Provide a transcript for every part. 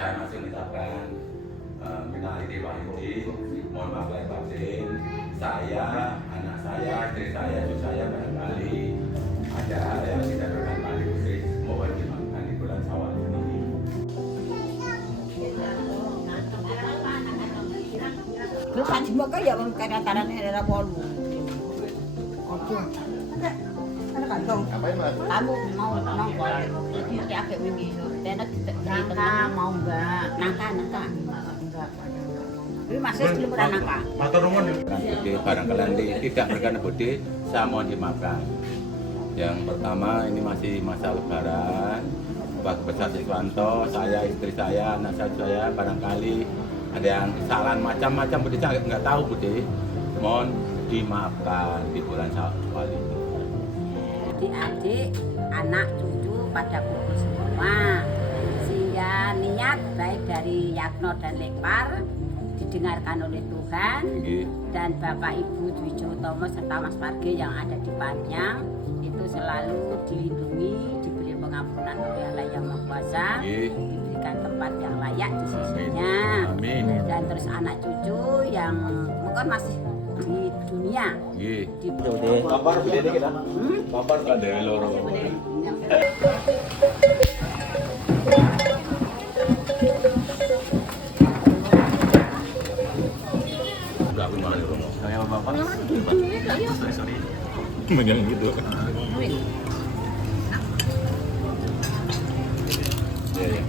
Saya masih mengucapkan minal aidin wal faizin, mohon maaf lahir batin. Saya, anak saya, istri saya, cucu saya barangkali ada hal yang tidak berkenan di Kudus, mohon dimaafkan di bulan Syawal ini. Terus kan semoga ya kata-katanya adalah bolu. Oke. Ada kantong. Ngapain mas? Kamu mau nongkrong? Itu apa ini? Tenak nangka mau enggak? Nangka. Enggak. Ini masih belum pernah nangka. Matur nuwun. Budi barangkali tidak berkenan budi, saya mohon dimaafkan. Yang pertama ini masih masa lebaran. Pak Besar Siswanto, saya, istri saya, anak saya barangkali ada yang kesalahan macam-macam Budi, saya nggak tahu Budi. Mohon dimaafkan di bulan Syawal ini. Adik-adik, anak cucu pada kumpul semua. Sehingga niat baik dari Yatno dan Lekpar didengarkan oleh Tuhan. Dan Bapak Ibu Dwi Jotomo serta Mas Parge yang ada di Panjang itu selalu dilindungi, diberi pengampunan oleh Allah yang Maha Kuasa, diberikan tempat yang layak di sisinya. Amin. Dan terus anak cucu yang mungkin masih di dunia. Di Kabar beda kita. Kabar ada loro. Enggak aku malah rono. Kayak bapak. Sorry. Megang gitu. Ya.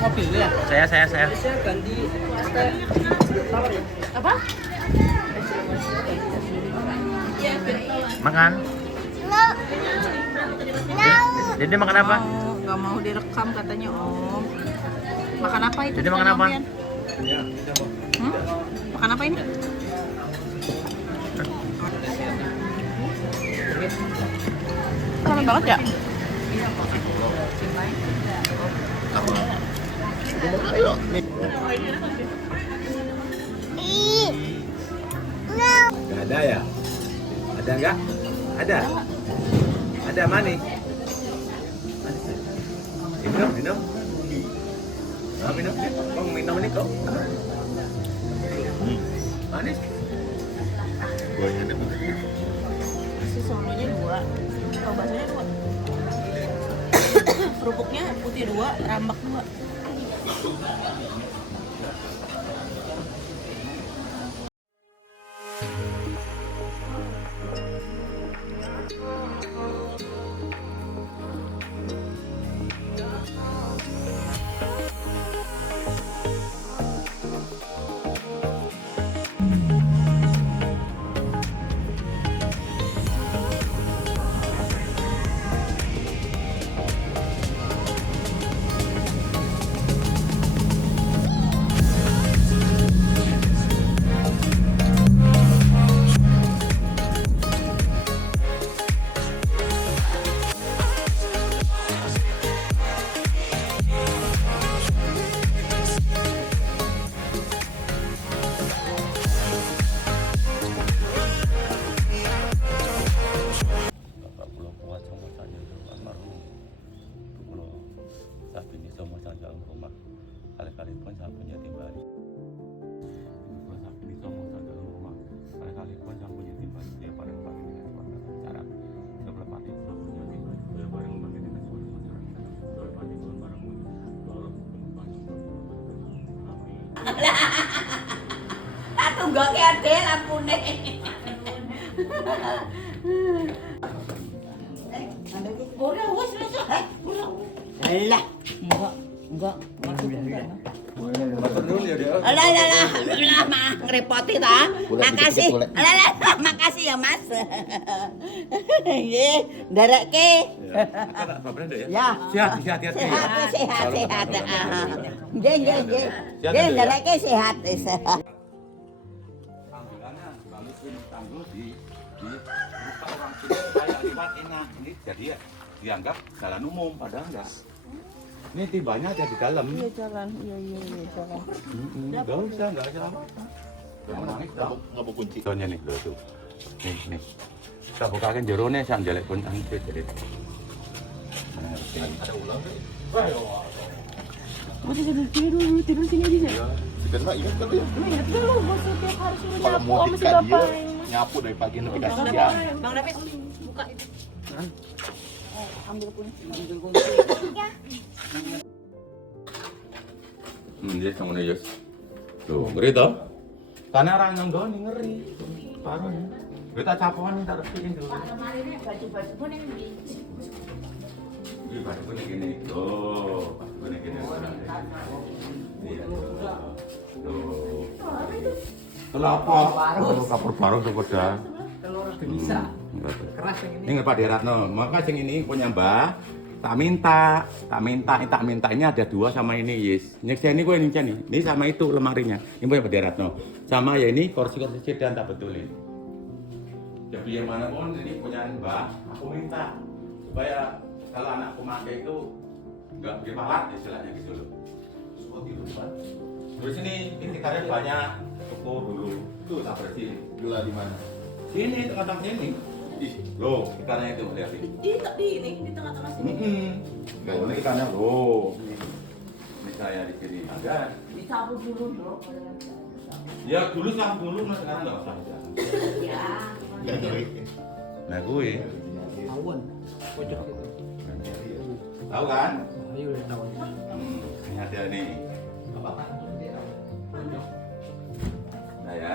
Kopi dulu ya? Saya. Ganti apa? Makan? Jadi makan apa? Nggak mau direkam katanya Om. Makan apa itu? Jadi makan apa? Makan apa ini? Rame banget ya? Gak ada ya? Ada enggak? Ada. Ada manis. Minum. Minum. Kau minum ini kok. Manis. Si solonya 2, kalau baksonya 2. Kerupuknya putih 2, rambak 2. Kali-kali pun saya punya timbali. Kalau saya ini semua saya dalam rumah. Kali-kali pun saya punya timbali. Dia bareng-bareng dengan suara cara. Sebelah mati saya punya timbali. Dia bareng-bareng dengan suara cara. Sebelah mati pun bareng. Aku nggak kede lampune. Ora wis wis. Alah, enggak. Alah, mah ngerepoti ta. Makasih. Alah, makasih ya, Mas. Nggih, nderekke. Ya. Sehat. Sehat. Nggih. Nggih, nderekke sehat. Panggilannya Bang Muslim Tanggul di rupa orang sudah kayak lewat enak. Ini jadi ya dianggap jalan umum, padahal enggak. Ini tibanya ada di dalam. Iya jalan. Enggak usah apa-apa. Yang nangis Nggak mau kunci. Contohnya nih, tuh. Nih. Kita bukakan jerone sang jelek pun anjir jadi. Ada ulang. Tidur sini aja. Ya, sekarang mah ingat kan ya. Ingat dulu, maksudnya harus Kalau menyapu mau om si tika dia bapak. nyapu dari pagi sampai Bang kasihan. David, Bang David, buka itu. Ambil kunci. Dia sama nih Yos. Tuh, ngeri toh? Karena orang nonggoni ngeri. Parahnya. Kita capokan tak repiin dulu. Baju-baju pun yang Ini baju pun gini. Tuh, baju pun gini. Iya. Tuh. Kelapa. Kapur baru tuh pada. Telur bisa. Keras yang ini. Ini Pak Deratno, maka sing ini punya Mbah. Tak minta ini ada 2 sama ini Yes. Nyeksa ini gue ini sama itu lemarinya. Ini punya Pak Deratno. Sama ya ini kursi-kursi sedan tak betulin. Jadi yang mana pun ini punya Mbah, aku minta supaya kalau anakku pakai itu enggak berpalat istilahnya gitu loh. Seperti itu Pak. Terus ini tikarnya banyak, cukup dulu. Tuh tak bersih. Gula di mana? Sini tengah sini. Ih, loh, ikannya itu lihat ini. Di tengah-tengah sini. Enggak boleh ikannya loh. Ini saya di sini ada. disapu dulu dong. Ya dulu sama dulu, mas sekarang nggak usah. Ya. Gak ada. Nah gue, Tawon. Pojok itu. tahu kan? Ayo lihat tawon. Ini ada nih. Nah ya.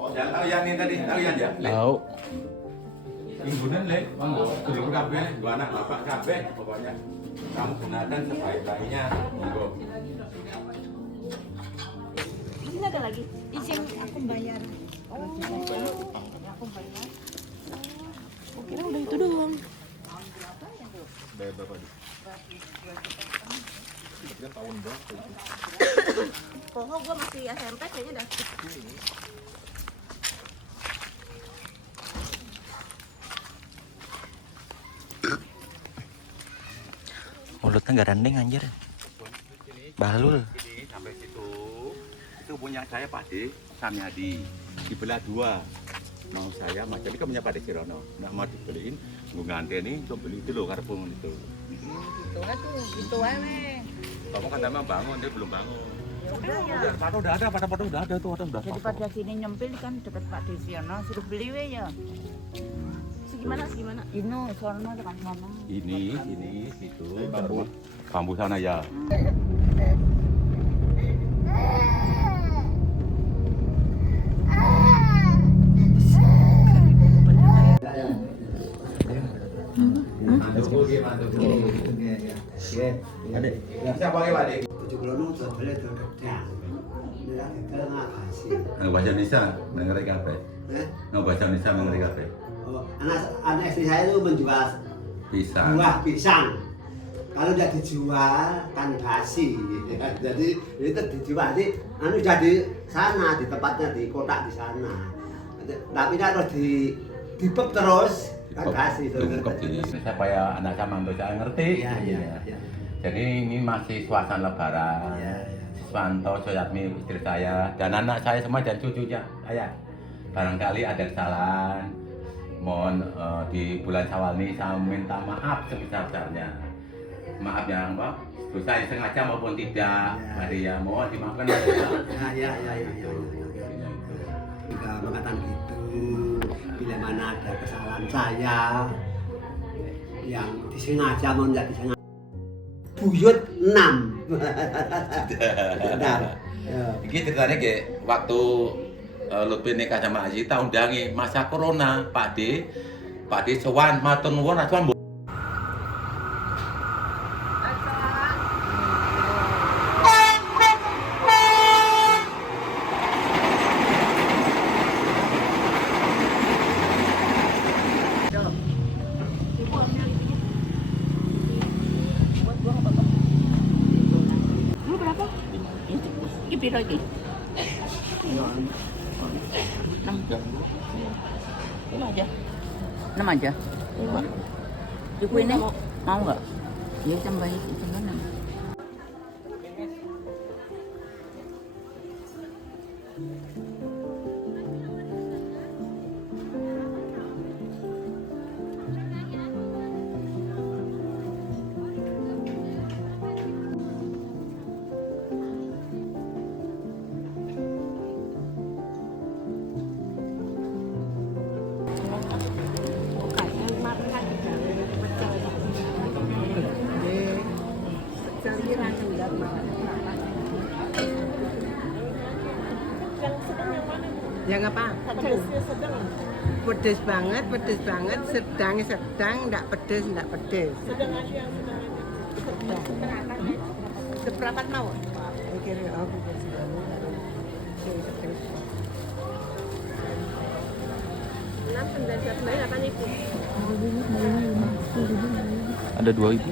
Oh, jangan tahu yang ini tadi, tahu yang ya? Tahu. Timbunan lek, monggo. Dulur kabeh, dua anak bapak kabeh, pokoknya kamu gunakan sebaik-baiknya, monggo. Ini ada lagi. Izin aku bayar. Oh, aku bayar. Oh, kira udah itu doang. Bayar berapa nih? Kira tahun berapa itu? Pokoknya gue masih SMP kayaknya dah. Mulutnya nggak randing anjir. Balul. Ini sampai situ. Itu punya saya Pak De Samyadi. Dibelah dua. Mau saya macam ini kan punya Pak De Sirono. Nggak mau dibeliin, gue nganteni untuk beli itu loh karpung itu. Gitu aja. Kamu kan memang bangun, dia belum bangun. Ya. Pada udah ada, pada udah ada tuh, udah. Jadi pada sini nyempil kan dekat Pak Desiono, suruh beli we ya. Segimana segimana? Ino sono dekat sana. Ini, situ. Bambu sana ya. Adik. Siapa lagi Pak De? Bahasa Indonesia mengenai kafe. Bahasa Indonesia mengenai kafe. Anak istri saya itu menjual Bisa. buah pisang. Kalau udah dijual kan basi. Jadi itu dijual di jadi sana di tempatnya di kotak di sana. Tapi harus dipep terus kan basi itu. Supaya anak sama mantu saya ngerti. Iya. Jadi ini masih suasana lebaran. Iya. Siswanto, Soyatmi, istri saya, dan anak saya semua dan cucunya. Ayah, barangkali ada kesalahan. Mohon di bulan Syawal ini saya minta maaf sebesar-besarnya. Maaf yang apa? Dosa yang sengaja maupun tidak. Mari ya, mohon dimaafkan. Iya. Juga mengatakan gitu. Bila mana ada kesalahan saya yang disengaja mau tidak disengaja. Buyut 6. Benar. Ini ceritanya kayak waktu Lutfi nikah sama Aji tahun dangi masa corona Pak De sowan matur nuwun asuhan Lu berapa? Ini piro iki? 6 aja. 6 aja. Coba. Ibu ini mau nggak? Ya tambahin itu mana? Yang sedang yang mana? Yang apa? Pedasnya sedang. Pedes banget, sedang, enggak pedes. Sedang aja yang sedang aja. Seperempat mau? Kira aku kasih Ada 2 ibu.